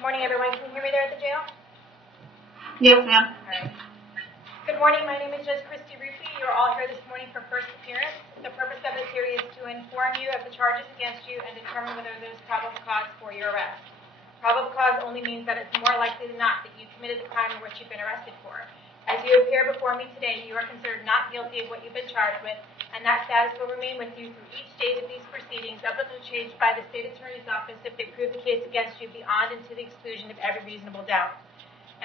Morning, everyone. Can you hear me there at the jail? Yes, ma'am. All right. Good morning. My name is Judge Christy Ruppe. You're all here this morning for first appearance. The purpose of this hearing is to inform you of the charges against you and determine whether there's probable cause for your arrest. Probable cause only means that it's more likely than not that you committed the crime in which you've been arrested for. As you appear before me today, you are considered not guilty of what you've been charged with, and that status will remain with you through each stage of these proceedings up until changed by the State Attorney's Office if they prove the case against you beyond and to the exclusion of every reasonable doubt.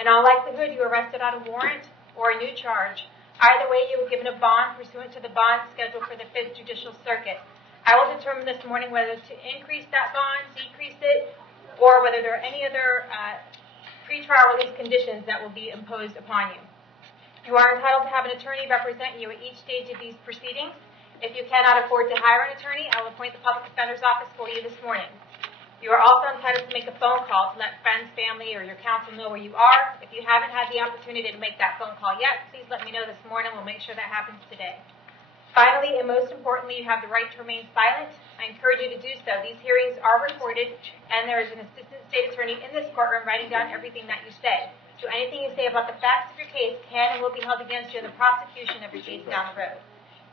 In all likelihood, you were arrested on a warrant or a new charge. Either way, you were given a bond pursuant to the bond schedule for the 5th Judicial Circuit. I will determine this morning whether to increase that bond, decrease it, or whether there are any other pretrial release conditions that will be imposed upon you. You are entitled to have an attorney represent you at each stage of these proceedings. If you cannot afford to hire an attorney, I will appoint the Public Defender's Office for you this morning. You are also entitled to make a phone call to let friends, family, or your counsel know where you are. If you haven't had the opportunity to make that phone call yet, please let me know this morning. We'll make sure that happens today. Finally, and most importantly, you have the right to remain silent. I encourage you to do so. These hearings are recorded, and there is an assistant state attorney in this courtroom writing down everything that you say. So anything you say about the facts of your case can and will be held against you in the prosecution of your case down the road.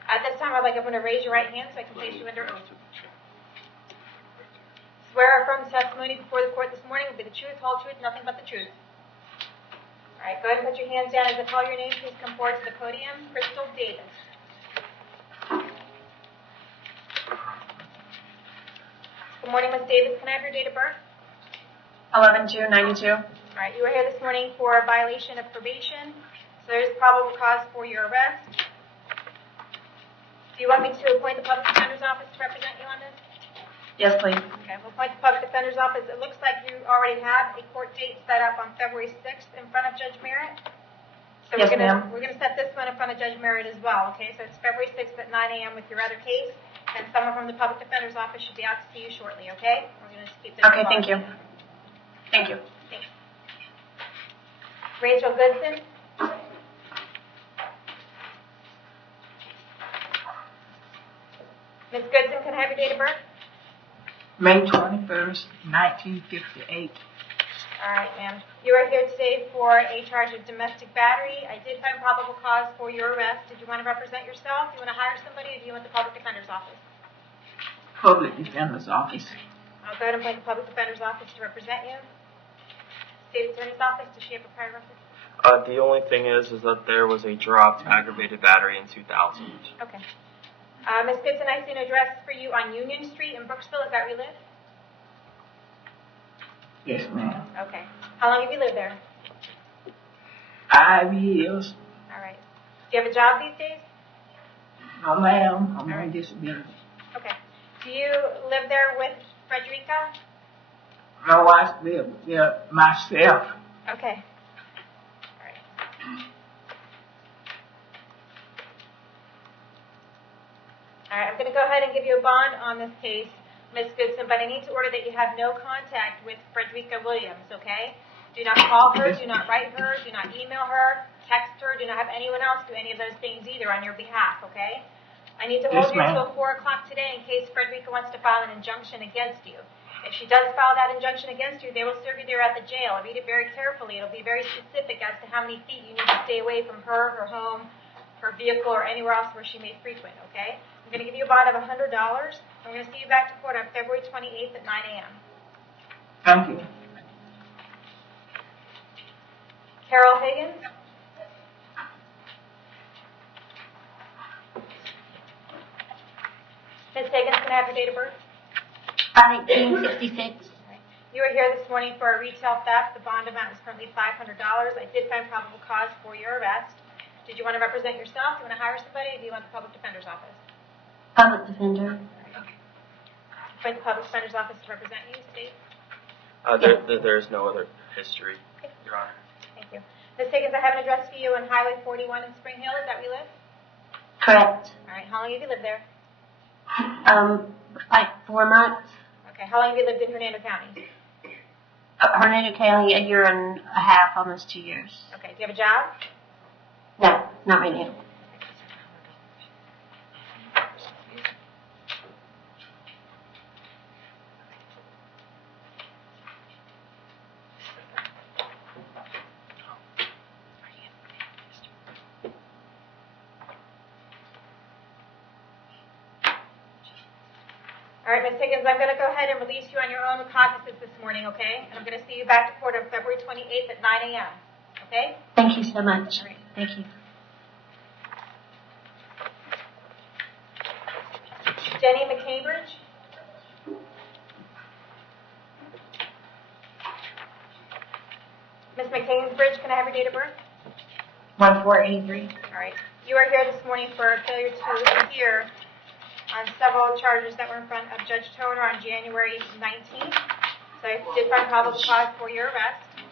At this time, I'd like everyone to raise your right hand so I can place you under oath. Swear or affirm the testimony before the court this morning will be the truth, whole truth, nothing but the truth. All right, go ahead and put your hands down as I call your name. Please come forward to the podium. Crystal Davis. Good morning, Ms. Davis. Can I have your date of birth? 11/2/92. All right, you are here this morning for a violation of probation. So there is probable cause for your arrest. Do you want me to appoint the Public Defender's Office to represent you on this? Yes, please. Okay, we'll appoint the Public Defender's Office. It looks like you already have a court date set up on February 6th in front of Judge Merritt. So yes, we're gonna set this one in front of Judge Merritt as well, okay? So it's February 6th at 9 a.m. with your other case, and someone from the Public Defender's Office should be out to see you shortly, okay? We're gonna just keep this. Okay, thank you. Thank you. Thanks. Rachel Goodson. Ms. Goodson, can I have your date of birth? May 21st, 1958. All right, ma'am. You are here today for a charge of domestic battery. I did find probable cause for your arrest. Did you want to represent yourself? Do you want to hire somebody, or do you want the Public Defender's Office? Public Defender's Office. I'll go ahead and appoint the Public Defender's Office to represent you. State Attorney's Office, does she have a prior record? The only thing is that there was a dropped aggravated battery in 2000. Okay. Ms. Goodson, I see an address for you on Union Street in Brooksville. Is that where you live? Yes, ma'am. Okay. How long have you lived there? 5 years. All right. Do you have a job these days? No, ma'am. I'm on disability. Okay. Do you live there with Frederica? No, I live there myself. Okay. All right. All right, I'm going to go ahead and give you a bond on this case, Ms. Goodson, but I need to order that you have no contact with Frederica Williams, okay? Do not call her, do not write her, do not email her, text her, do not have anyone else do any of those things either on your behalf, okay? I need to hold you until 4 o'clock today in case Frederica wants to file an injunction against you. If she does file that injunction against you, they will serve you there at the jail. Read it very carefully. It'll be very specific as to how many feet you need to stay away from her, her home, her vehicle, or anywhere else where she may frequent, okay? I'm going to give you a bond of $100. I'm going to see you back to court on February 28th at 9 a.m. Thank you. Carol Higgins. Ms. Higgins, can I have your date of birth? 1966. You are here this morning for a retail theft. The bond amount is currently $500. I did find probable cause for your arrest. Did you want to represent yourself? Do you want to hire somebody? Or do you want the Public Defender's Office? Public Defender. For the Public Defender's Office to represent you, state? There's no other history, Your Honor. Thank you. Ms. Higgins, I have an address for you on Highway 41 in Spring Hill. Is that where you live? Correct. All right. How long have you lived there? Like 4 months. Okay. How long have you lived in Hernando County? Hernando County, 1.5 years, almost 2 years. Okay. Do you have a job? No, not right now. right, Ms. Higgins, I'm going to go ahead and release you on your own recognizance this morning, okay? And I'm going to see you back to court on February 28th at 9 a.m., okay? Thank you so much. All right. Thank you. Jenny McCambridge. Ms. McCambridge, can I have your date of birth? 1483. All right. You are here this morning for failure to appear on several charges that were in front of Judge Toner on January 19th. So I did find probable cause for your arrest. Do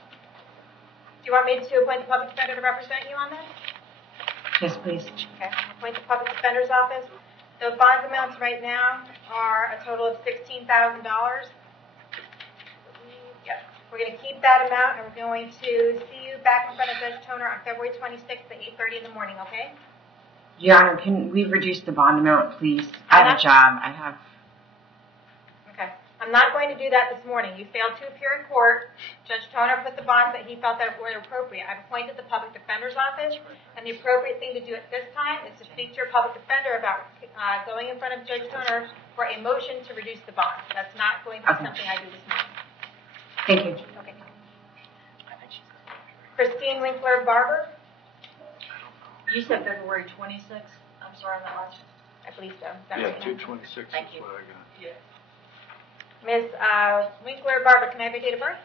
you want me to appoint the public defender to represent you on this? Yes, please. Okay. Appoint the public defender's office. The bond amounts right now are a total of $16,000. Yep. We're going to keep that amount, and we're going to see you back in front of Judge Toner on February 26th at 8:30 in the morning, okay? Your Honor, can we reduce the bond amount, please? I have a job. Okay. I'm not going to do that this morning. You failed to appear in court. Judge Toner put the bonds that he felt that were appropriate. I've appointed the public defender's office, and the appropriate thing to do at this time is to speak to your public defender about going in front of Judge Toner for a motion to reduce the bond. That's not going to be something I do this morning. Thank you. Okay. Christine Winkler Barber. You said February 26th. I'm sorry, on that last. I believe so. Is that Yeah, right? 226 Thank is you. what I got. Yeah. Ms. Winkler Barber, can I have your date of birth?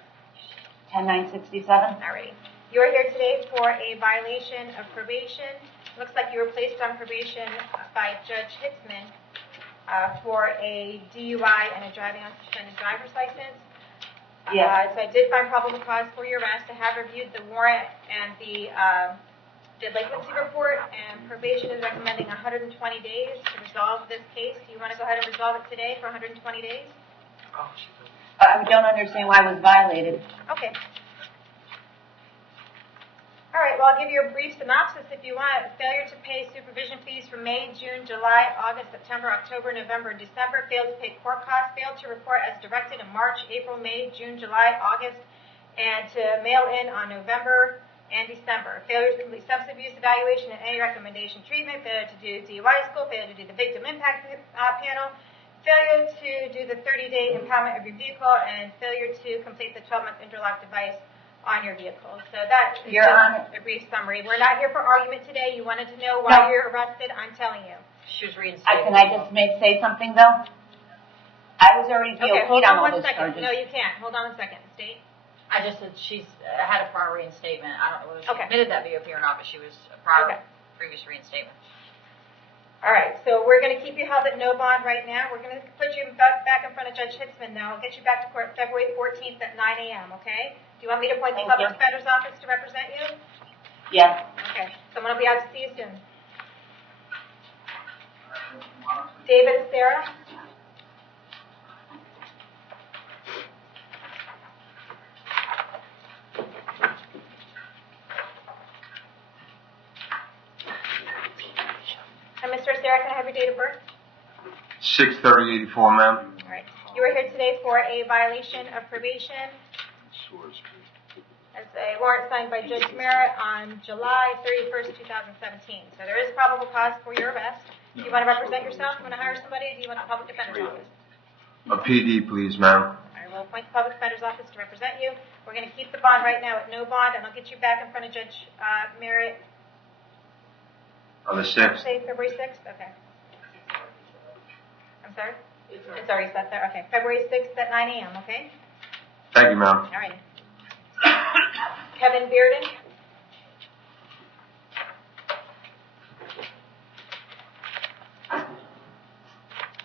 10967. Alrighty. You are here today for a violation of probation. Looks like you were placed on probation by Judge Hitzman for a DUI and a driving on suspended driver's license. Yes. So I did find probable cause for your arrest. I have reviewed the warrant and the delinquency report, and probation is recommending 120 days to resolve this case. Do you want to go ahead and resolve it today for 120 days? I don't understand why it was violated. Okay. All right, well, I'll give you a brief synopsis if you want. Failure to pay supervision fees for May, June, July, August, September, October, November, and December. Failed to pay court costs. Failed to report as directed in March, April, May, June, July, August, and to mail in on November and December. Failure to complete substance abuse evaluation and any recommendation treatment. Failure to do DUI school. Failure to do the victim impact panel. Failure to do the 30-day impoundment of your vehicle. And failure to complete the 12-month interlock device on your vehicle. So that is Your Honor. a brief summary. We're not here for argument today. You wanted to know why No. you're arrested. I'm telling you. She was reinstated. Can I just say something, though? I was already Okay, VOP'd hold on on all one those second. charges. No, you can't. Hold on a second. State. I just said she's had a prior reinstatement. I don't know whether she Okay. admitted that VOP or not, but she was a prior Okay. previous reinstatement. All right, so we're going to keep you held at no bond right now. We're going to put you back in front of Judge Hitzman now. I'll get you back to court February 14th at 9 a.m., okay? Do you want me to appoint the Thank public you. defender's office to represent you? Yes. Okay, someone will be out to see you soon. David Sarah? And Mr. Sarah, can I have your date of birth? 6/30/84, ma'am. All right. You are here today for a violation of probation. As a warrant signed by Judge Merritt on July 31st, 2017. So there is probable cause for your arrest. Do you want to represent yourself? Do you want to hire somebody? Or do you want the public defender's office? A PD, please, ma'am. All right, we'll appoint the public defender's office to represent you. We're going to keep the bond right now at no bond, and I'll get you back in front of Judge Merritt. On the 6th. Say February 6th? Okay. I'm sorry? It's already set there. Okay. February 6th at 9 a.m., okay? Thank you, ma'am. All right. Kevin Bearden.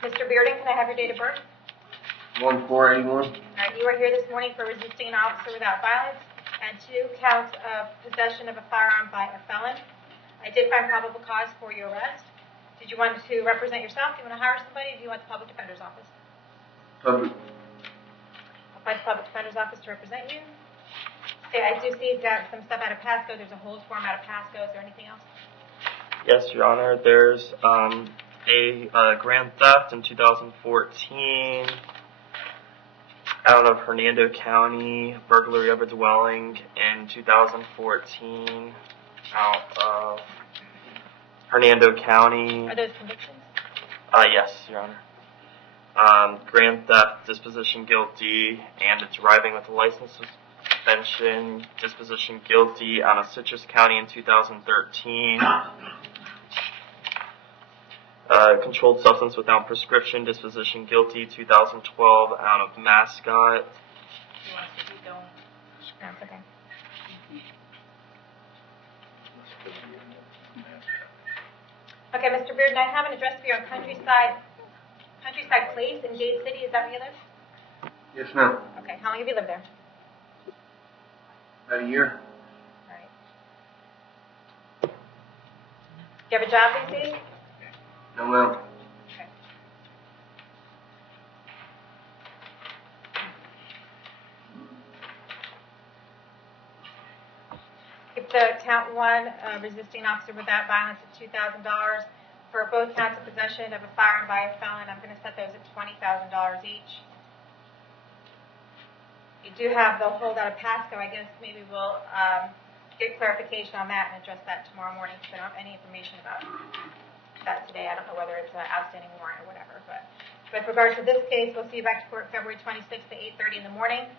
Mr. Bearden, can I have your date of birth? 1/4/81. All right, you are here this morning for resisting an officer without violence and 2 counts of possession of a firearm by a felon. I did find probable cause for your arrest. Did you want to represent yourself? Do you want to hire somebody? Or do you want the public defender's office? Public. I'll find the public defender's office to represent you. Okay, I do see you've got some stuff out of Pasco. There's a hold form out of Pasco. Is there anything else? Yes, Your Honor. There's a grand theft in 2014 out of Hernando County, burglary of a dwelling in 2014 out of Hernando County. Are those convictions? Yes, Your Honor. grand theft, disposition guilty, and driving with a license suspension, disposition guilty out of Citrus County in 2013. Controlled substance without prescription, disposition guilty, 2012 out of Mascot. You want us to keep going? That's okay. Okay, Mr. Bearden, I have an address for you on Countryside Place in Dade City. Is that where you live? Yes, ma'am. Okay, how long have you lived there? About a year. All right. Do you have a job these days? No, ma'am. Okay. Keep the count one, resisting officer without violence at $2,000. For both counts of possession of a firearm by a felon, I'm going to set those at $20,000 each. You do have the holdout of Pasco. I guess maybe we'll get clarification on that and address that tomorrow morning because I don't have any information about that today. I don't know whether it's an outstanding warrant or whatever. But with regard to this case, we'll see you back to court February 26th at 8:30 in the morning.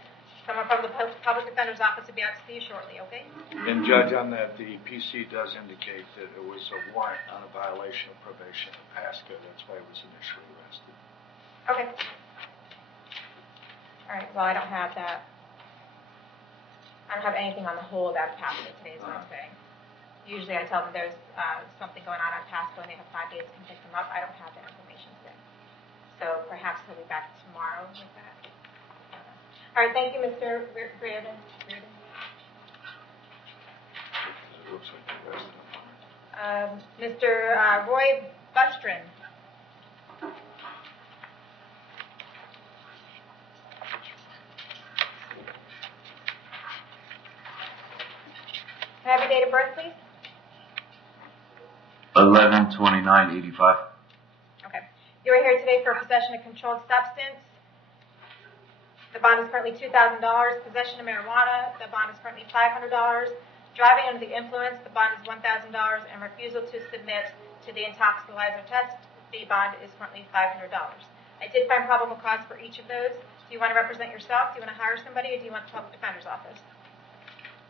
Someone from the public defender's office will be out to see you shortly, okay? And Judge, on that, the PC does indicate that it was a warrant on a violation of probation of Pasco. That's why he was initially arrested. Okay. All right, well, I don't have that. I don't have anything on the hold out of Pasco today is what I'm saying. Usually I tell them there's something going on Pasco and they have 5 days to pick them up. I don't have that information today. So perhaps he'll be back tomorrow with that. All right, thank you, Mr. Reardon. It looks like the rest of them. Mr. Roy Bustrin. Can I have your date of birth, please? 11/29/85. Okay. You are here today for possession of controlled substance. The bond is currently $2,000. Possession of marijuana, the bond is currently $500. Driving under the influence, the bond is $1,000. And refusal to submit to the intoxicalizer test, the bond is currently $500. I did find probable cause for each of those. Do you want to represent yourself? Do you want to hire somebody, or do you want the public defender's office?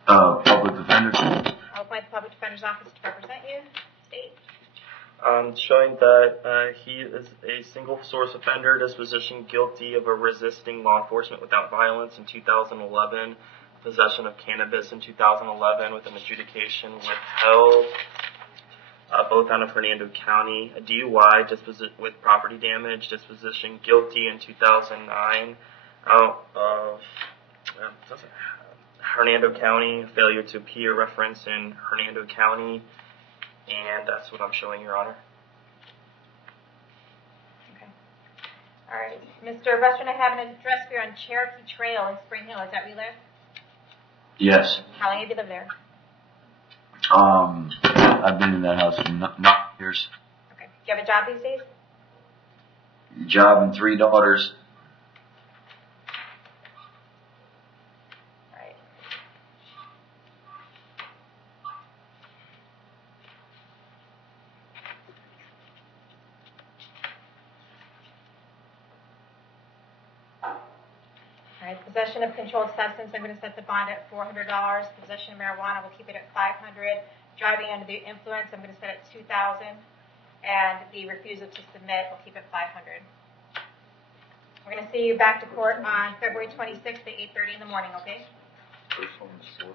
Public defender. I'll appoint the public defender's office to represent you. State. Showing that he is a single source offender, disposition guilty of a resisting law enforcement without violence in 2011, possession of cannabis in 2011 with an adjudication withheld, both out of Hernando County, a DUI with property damage, disposition guilty in 2009 out of Hernando County, failure to appear reference in Hernando County. And that's what I'm showing, Your Honor. Okay. All right. Mr. Western, I have an address for you on Cherokee Trail in Spring Hill. Is that where you live? Yes. How long have you lived there? I've been in that house for 9 years. Okay. Do you have a job these days? Job and 3 daughters. All right. All right, possession of controlled substance, I'm going to set the bond at $400. Possession of marijuana, we'll keep it at $500. Driving under the influence, I'm going to set it at $2,000. And the refusal to submit, we'll keep it $500. We're going to see you back to court on February 26th at 8:30 in the morning, okay?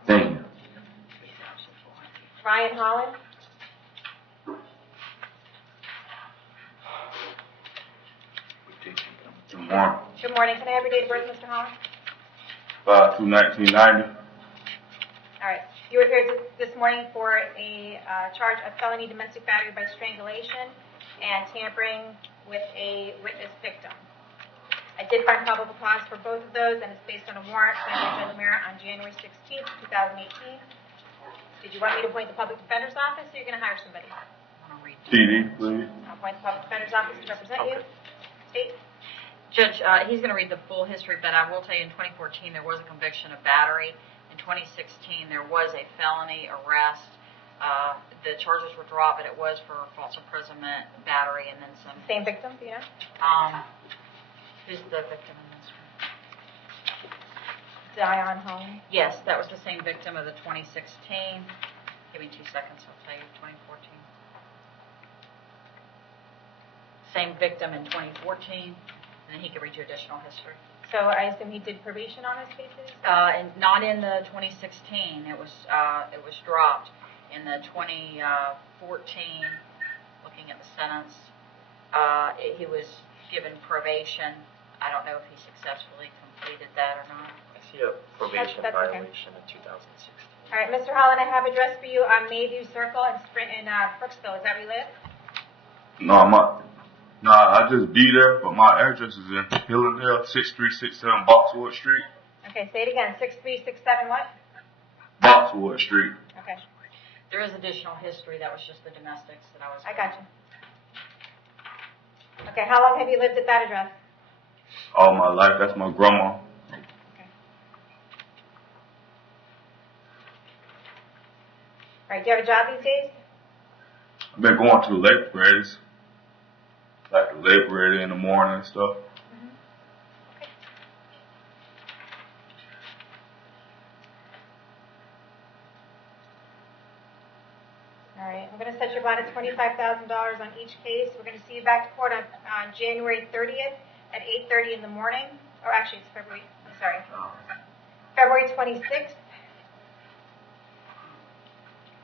Thank you. Ryan Holland. Good morning. Good morning. Can I have your date of birth, Mr. Holland? 2/19/90. All right. You were here this morning for a charge of felony domestic battery by strangulation and tampering with a witness victim. I did find probable cause for both of those, and it's based on a warrant signed by Judge O'Meara on January 16th, 2018. Did you want me to appoint the public defender's office, or you're going to hire somebody? TV, please. I'll appoint the public defender's office to represent you. State. Judge, he's going to read the full history, but I will tell you in 2014 there was a conviction of battery. In 2016 there was a felony arrest. The charges were dropped, but it was for false imprisonment, battery, and then some. Same victim, do you know? Who's the victim in this one? Zion Home. Yes, that was the same victim of the 2016. Give me 2 seconds, I'll tell you, 2014. Same victim in 2014, and then he could read you additional history. So I assume he did probation on his cases? And not in the 2016. It was dropped in the 2014. Looking at the sentence, he was given probation. I don't know if he successfully completed that or not. I see a probation That's okay. violation in 2016. All right, Mr. Holland, I have a address for you on Mayview Circle in Brooksville. Is that where you live? I just be there, but my address is in Hillendale, 6367 Boxwood Street. Okay, say it again. 6367 what? Boxwood Street. Okay, There is additional history. That was just the domestics that I was. I got you. Okay, how long have you lived at that address? All my life, that's my grandma. All right, do you have a job these days? I've been going to the lake parades. Like the lake parade in the morning and stuff. All right, I'm going to set your bond at $25,000 on each case. We're going to see you back to court on January 30th at 8:30 in the morning. Or actually, it's February 26th.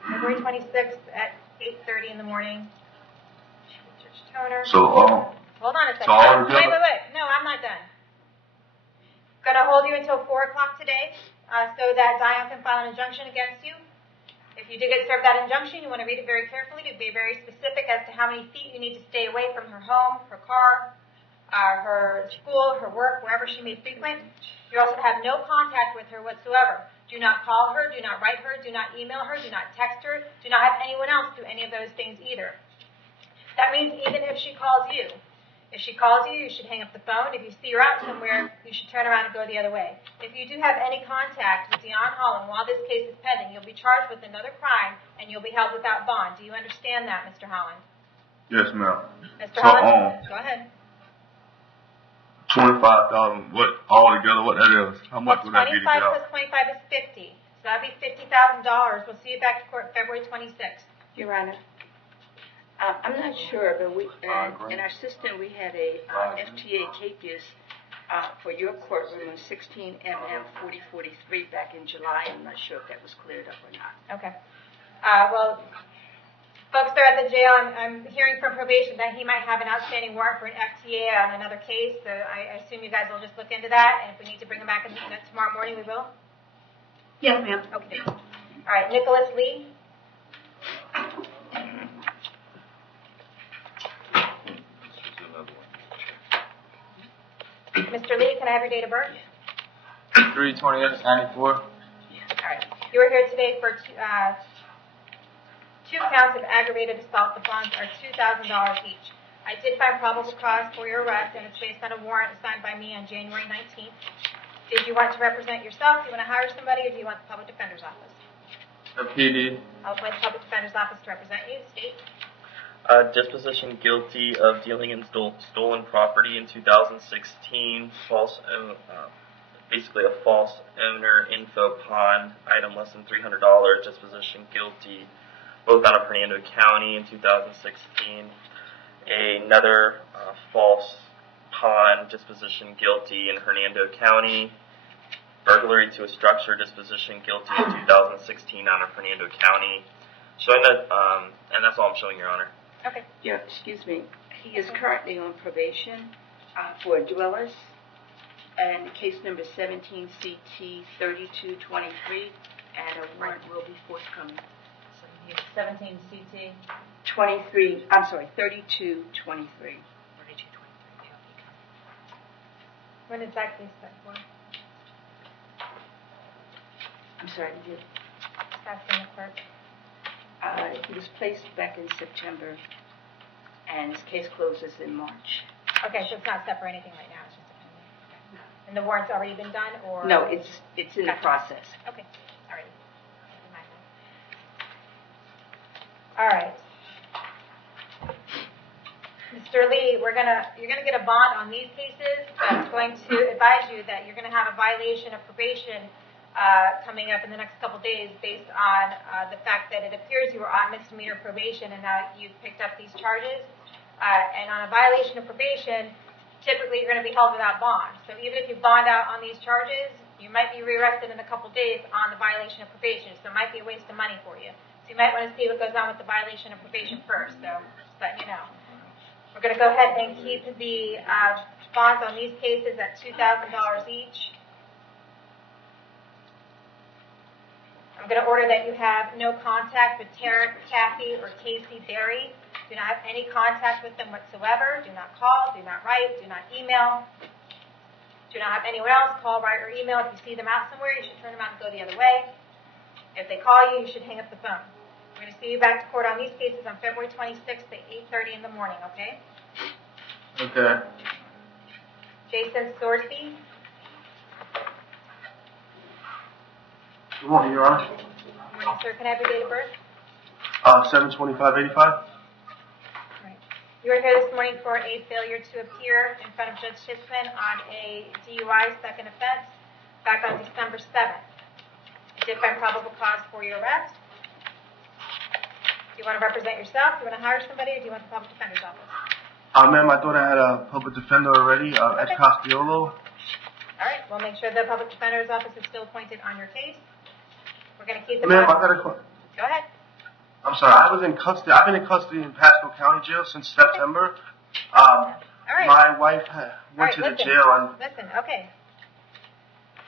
February 26th at 8:30 in the morning. Judge Toner. So, Hold on a second. so all together? Wait. No, I'm not done. Going to hold you until 4 o'clock today so that Zion can file an injunction against you. If you do get served that injunction, you want to read it very carefully to be very specific as to how many feet you need to stay away from her home, her car, her school, her work, wherever she may frequent. You're also to have no contact with her whatsoever. Do not call her, do not write her, do not email her, do not text her, do not have anyone else do any of those things either. That means even if she calls you. If she calls you, you should hang up the phone. If you see her out somewhere, you should turn around and go the other way. If you do have any contact with Dion Holland while this case is pending, you'll be charged with another crime and you'll be held without bond. Do you understand that, Mr. Holland? Yes, ma'am. Mr. Holland, go ahead. 25,000. What all together? What that is? How much would that be to 25 get out? plus 25 is 50. So that'd be $50,000. We'll see you back to court February 26th. Your Honor, I'm not sure, but we in our system we had a FTA capias for your courtroom on 16 MM 4043 back in July. I'm not sure if that was cleared up or not. Okay. Well, folks there at the jail, I'm hearing from probation that he might have an outstanding warrant for an FTA on another case. So I assume you guys will just look into that, and if we need to bring him back tomorrow morning, we will. Yes, ma'am. Okay. All right, Nicholas Lee. Mr. Lee, can I have your date of birth? 3/28/94. All right. You are here today for two counts of aggravated assault. The bonds are $2,000 each. I did find probable cause for your arrest, and it's based on a warrant assigned by me on January 19th. Did you want to represent yourself? Do you want to hire somebody, or do you want the public defender's office? A PD. I'll appoint the public defender's office to represent you. State. Disposition guilty of dealing in stolen property in 2016. Basically a false owner info pond, item less than $300. Disposition guilty, both out of Hernando County in 2016. Another false pond disposition guilty in Hernando County. Burglary to a structure disposition guilty in 2016 out of Hernando County. Showing that, and that's all I'm showing, Your Honor. Okay. Yeah, excuse me. He is currently on probation for dwellers, and case number 17CT 3223, and a warrant will be forthcoming. 17 CT. 23. I'm sorry, 3223. When is that case set for? I'm sorry, did Asking the clerk. he was placed back in September, and his case closes in March. Okay, so it's not set for anything right now. It's just a pending. Okay. And the warrant's already been done, or? No, it's in the process. Okay. All right. All right. Mr. Lee, you're gonna get a bond on these cases. That's going to advise you that you're gonna have a violation of probation coming up in the next couple days based on the fact that it appears you were on misdemeanor probation and now you've picked up these charges. And on a violation of probation, typically you're going to be held without bond. So even if you bond out on these charges, you might be rearrested in a couple days on the violation of probation. So it might be a waste of money for you. So you might want to see what goes on with the violation of probation first. So just letting you know. We're going to go ahead and keep the bonds on these cases at $2,000 each. I'm going to order that you have no contact with Tarek, Kathy, or Casey Berry. Do not have any contact with them whatsoever. Do not call, do not write, do not email. Do not have anyone else call, write, or email. If you see them out somewhere, you should turn them out and go the other way. If they call you, you should hang up the phone. We're going to see you back to court on these cases on February 26th at 8:30 in the morning, okay? Okay. Jason Sorsby. Good morning, Your Honor. Good morning, sir. Can I have your date of birth? 7/25/85. Right. You are here this morning for a failure to appear in front of Judge Hitzman on a DUI second offense back on December 7th. You did find probable cause for your arrest. Do you want to represent yourself? Do you want to hire somebody, or do you want the public defender's office? Ma'am, I thought I had a public defender already, Ed Costiolo. All right. We'll make sure the public defender's office is still appointed on your case. We're going to keep the Ma'am, bond. I got a question. Go ahead. I'm sorry, I was in custody. I've been in custody in Pasco County Jail since September. All right. My wife went to the listen, jail and Listen, okay.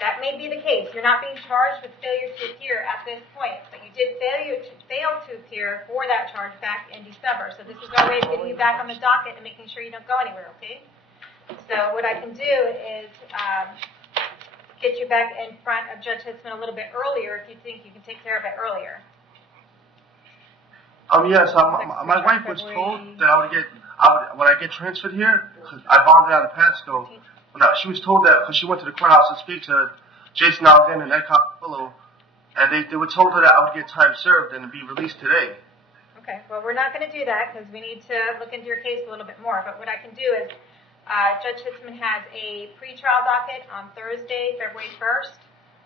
That may be the case. You're not being charged with failure to appear at this point, but you did fail to appear for that charge back in December. So this is our way of getting you back on the docket and making sure you don't go anywhere, okay? So what I can do is get you back in front of Judge Hitzman a little bit earlier if you think you can take care of it earlier. yes, my wife was told that when I get transferred here, because I bonded out of Pasco. She was told that because she went to the courthouse to speak to Jason Alexander and Ed Costiolo, and they were told her that I would get time served and be released today. Okay, well, we're not going to do that because we need to look into your case a little bit more. But what I can do is Judge Hitzman has a pretrial docket on Thursday, February 1st.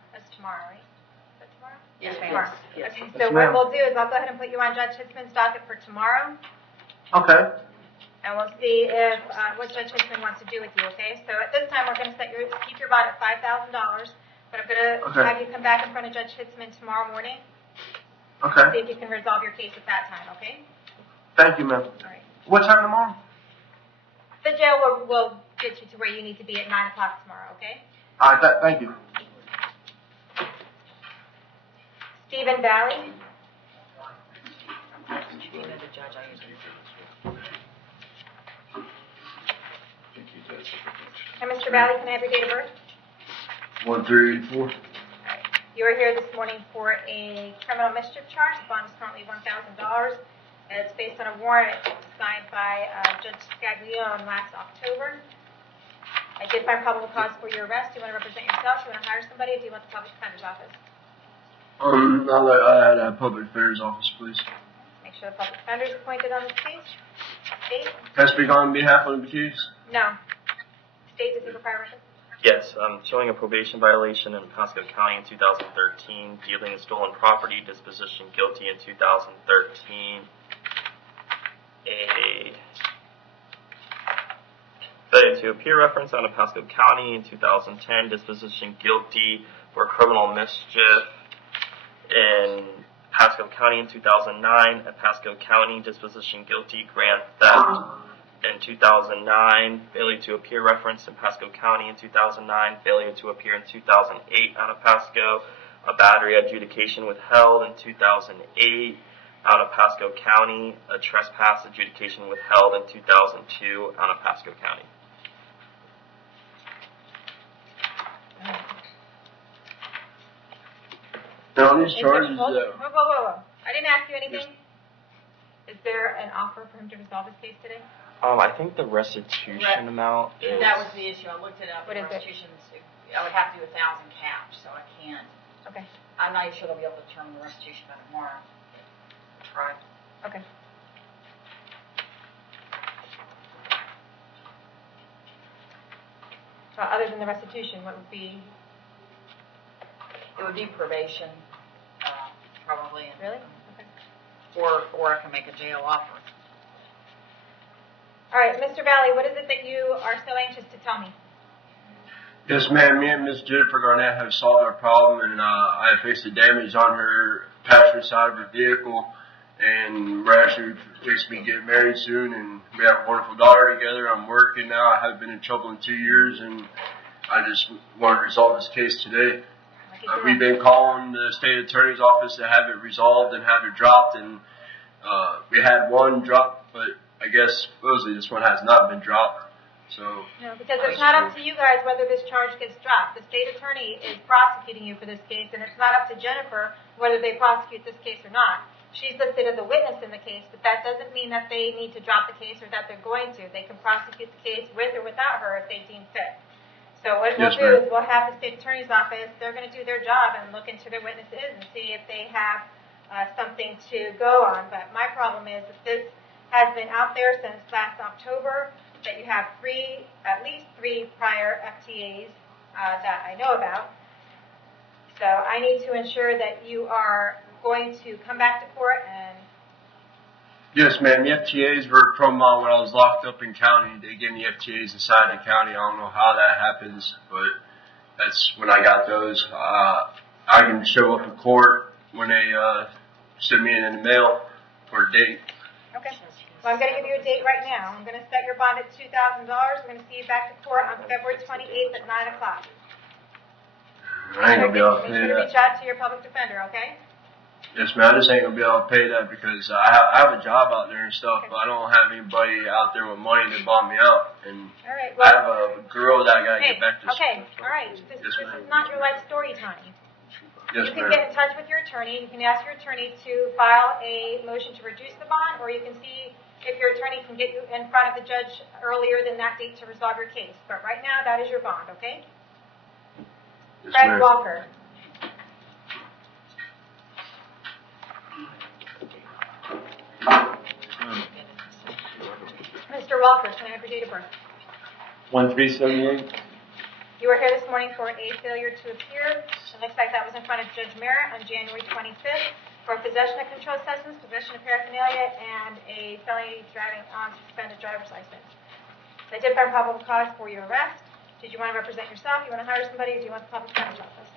That's tomorrow, right? Is that tomorrow? Yes, tomorrow. yes. Okay, so what we'll do is I'll go ahead and put you on Judge Hitzman's docket for tomorrow. Okay. And we'll see if what Judge Hitzman wants to do with you, okay? So at this time, we're going to keep your bond at $5,000, but I'm going to have you come back in front of Judge Hitzman tomorrow morning. Okay. See if you can resolve your case at that time, okay? Thank you, ma'am. All right. What time tomorrow? The jail will get you to where you need to be at 9 o'clock tomorrow, okay? All right, thank you. Stephen Valley. The judge I usually Hi, Mr. Valley, can I have your date of birth? 1384. All right. You are here this morning for a criminal mischief charge. The bond is currently $1,000. And it's based on a warrant signed by Judge Scaglione last October. I did find probable cause for your arrest. Do you want to represent yourself? Do you want to hire somebody? Or do you want the public defender's office? I had a public affairs office, please. Make sure the public defender is appointed on this case. State? Can I speak on behalf of the case? No. State, does he require record? Yes, showing a probation violation in Pasco County in 2013, dealing in stolen property, disposition guilty in 2013, a failure to appear reference out of Pasco County in 2010, disposition guilty for criminal mischief in Pasco County in 2009, a Pasco County disposition guilty grand theft in 2009, failure to appear reference in Pasco County in 2009, failure to appear in 2008 out of Pasco, a battery adjudication withheld in 2008 out of Pasco County, a trespass adjudication withheld in 2002 out of Pasco County. Now, on these charges, Whoa. I didn't ask you anything. Is there an offer for him to resolve his case today? I think the restitution amount is... That was the issue. I looked it up. What The is it? restitution's, I would have to do 1,000 cash, so I can't. Okay. I'm not even sure they'll be able to determine the restitution by tomorrow. Try. Okay. Other than the restitution, what would be? It would be probation, probably. Really? Okay. Or I can make a jail offer. All right, Mr. Valley, what is it that you are so anxious to tell me? Yes, ma'am. Me and Miss Jennifer Garnett have solved our problem, and I fixed the damage on her passenger side of her vehicle. And we're actually fixing to get married soon, and we have a wonderful daughter together. I'm working now. I haven't been in trouble in 2 years, and I just want to resolve this case today. We've been calling the state attorney's office to have it resolved and have it dropped, and we had one dropped, but I guess supposedly this one has not been dropped. So no, because it's not up to you guys whether this charge gets dropped. The state attorney is prosecuting you for this case, and it's not up to Jennifer whether they prosecute this case or not. She's listed as a witness in the case, but that doesn't mean that they need to drop the case or that they're going to. They can prosecute the case with or without her if they deem fit. So what we'll do is we'll have the state attorney's office, they're going to do their job and look into their witnesses and see if they have something to go on. But my problem is that this has been out there since last October, that you have at least three prior FTAs that I know about. So I need to ensure that you are going to come back to court and... Yes, ma'am. The FTAs were from when I was locked up in county. They gave me FTAs inside the county. I don't know how that happens, but that's when I got those. I can show up in court when they send me in the mail for a date. Okay. Well, I'm going to give you a date right now. I'm going to set your bond at $2,000. I'm going to see you back to court on February 28th at 9 o'clock. I ain't going to be able to pay Make sure to reach that. out to your public defender, okay? Yes, man. I just ain't going to be able to pay that because I have a job out there and stuff, but I don't have anybody out there with money to bond me out. And all right, well, I have a girl that I got to get back to. Okay, all right. This is not your life story time. Yes, you can get in touch with your attorney. You can ask your attorney to file a motion to reduce the bond, or you can see if your attorney can get you in front of the judge earlier than that date to resolve your case. But right now, that is your bond, okay? Yes, Fred ma'am. Walker. Mr. Walker, can I have your date of birth? 1378. You were here this morning for a failure to appear. It looks like that was in front of Judge Merritt on January 25th for possession of controlled substance, possession of paraphernalia, and a felony driving on suspended driver's license. They did find probable cause for your arrest. Did you want to represent yourself? You want to hire somebody, or do you want the public defender's office?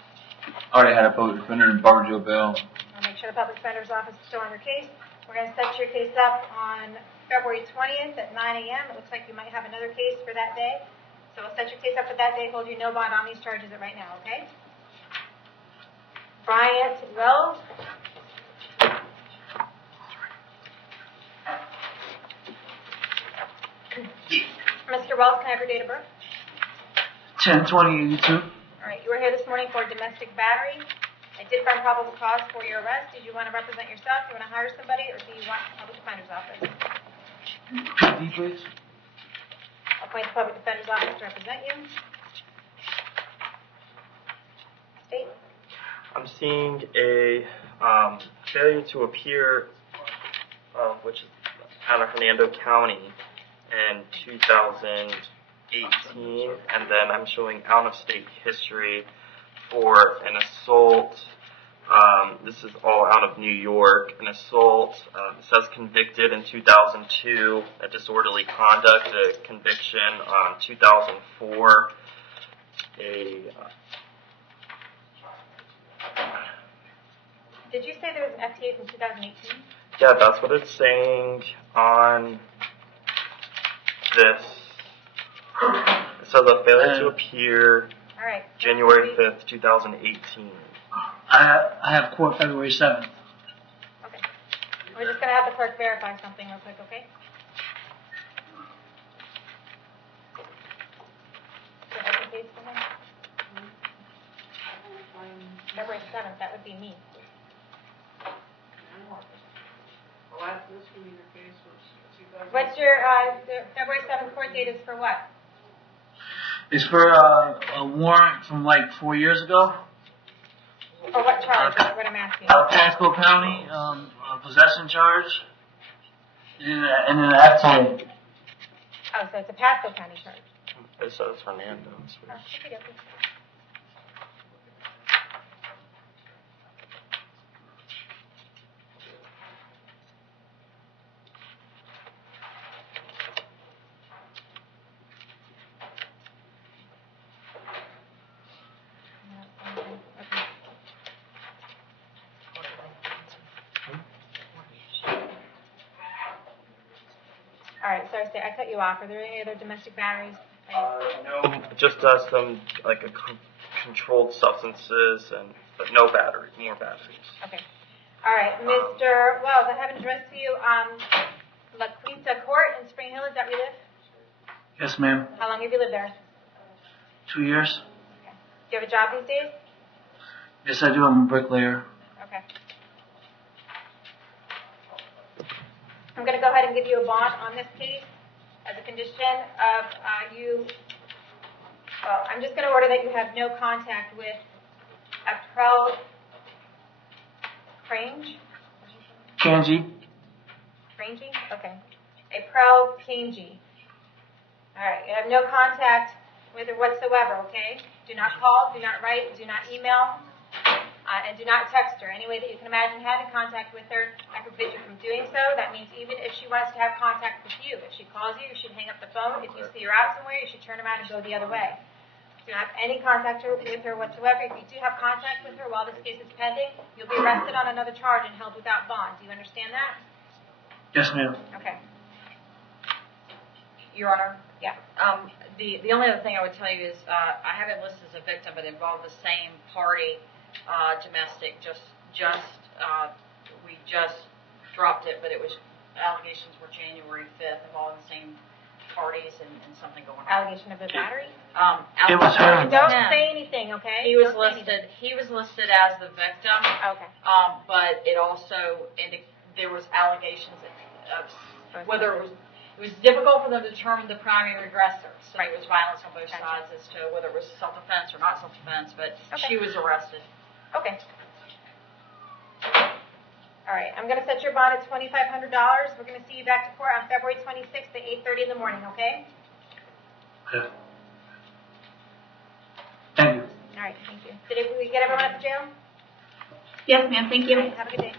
I already had a public defender in Barberville Bell. I'll make sure the public defender's office is still on your case. We're going to set your case up on February 20th at 9 a.m. It looks like you might have another case for that day. So we'll set your case up for that day, hold you no bond on these charges right now, okay? Bryant Wells. Mr. Wells, can I have your date of birth? 10/20/82. All right, you were here this morning for domestic battery. I did find probable cause for your arrest. Did you want to represent yourself? Do you want to hire somebody, or do you want the public defender's office? PD, please. I'll appoint the public defender's office to represent you. State. I'm seeing a failure to appear, which is out of Hernando County in 2018, and then I'm showing out-of-state history for an assault. This is all out of New York. An assault, says convicted in 2002, a disorderly conduct, a conviction on 2004, Did you say there was an FTA from 2018? Yeah, that's what it's saying on this. It says a failure to appear All right. January 5th, 2018. I have court February 7th. Okay. We're just going to have the clerk verify something real quick, okay? So that's the case for him? February 7th, that would be me. What's your, the February 7th court date is for what? It's for a warrant from like 4 years ago. For what charge? That's what I'm asking. Pasco County, a possession charge, and an FTA. Oh, so it's a Pasco County charge. It says Hernando. That's weird. All right, sorry, I cut you off. Are there any other domestic batteries? No, just some like controlled substances, but no batteries, more batteries. Okay. All right, Mr. Wells, I have an address for you on La Quinta Court in Spring Hill. Is that where you live? Yes, ma'am. How long have you lived there? 2 years. Okay. Do you have a job these days? Yes, I do. I'm a bricklayer. Okay. I'm going to go ahead and give you a bond on this case as a condition of well, I'm just going to order that you have no contact with April Crange. Kanji. Crangy? Okay. April Kanji. All right. You have no contact with her whatsoever, okay? Do not call, do not write, do not email, and do not text her. Any way that you can imagine having contact with her, I forbid you from doing so. That means even if she wants to have contact with you, if she calls you should hang up the phone. If you see her out somewhere, you should turn around and go the other way. Do not have any contact with her whatsoever. If you do have contact with her while this case is pending, you'll be arrested on another charge and held without bond. Do you understand that? Yes, ma'am. Okay. Your Honor? Yeah. The only other thing I would tell you is I have it listed as a victim, but involved the same party, domestic. We just dropped it, but it was allegations were January 5th involving the same parties and something going on. Allegation of a battery? It was her. Don't say anything, okay? He was Don't say listed. He was listed as the victim. Okay. But it also there was allegations of whether it was difficult for them to determine the primary aggressor. So Right. It was violence on both Gotcha. sides as to whether it was self-defense or not self-defense. But Okay. she was arrested. Okay. All right. I'm going to set your bond at $2,500. We're going to see you back to court on February 26th at 8:30 in the morning, okay? Okay. Thank you. All right. Thank you. Did we get everyone at the jail? Yes, ma'am. Thank you. Have a good day.